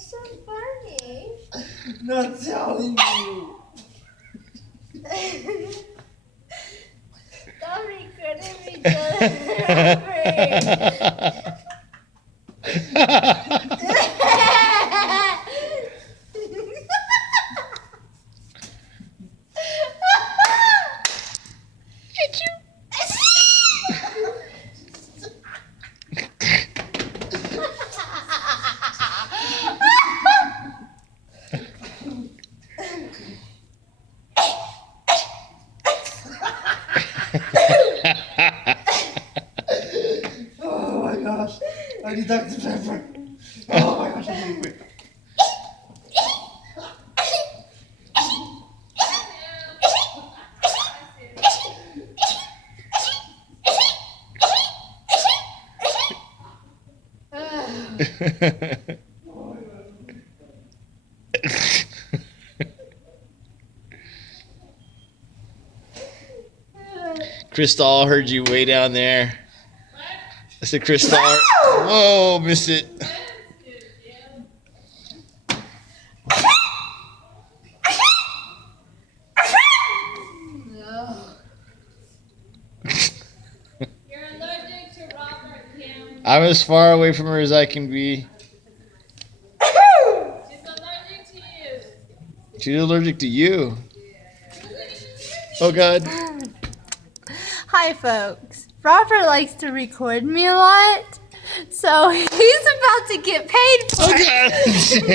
That's so funny. Not telling you. Don't record me, Robert. Oh my gosh. I need Dr. Pepper. Oh my gosh, I need it. Crystal heard you way down there. I said, Crystal. Whoa, missed it. You're allergic to Robert, Kim. I'm as far away from her as I can be. She's allergic to you. She's allergic to you. Oh, God. Hi, folks. Robert likes to record me a lot, so he's about to get paid for it. Oh, God.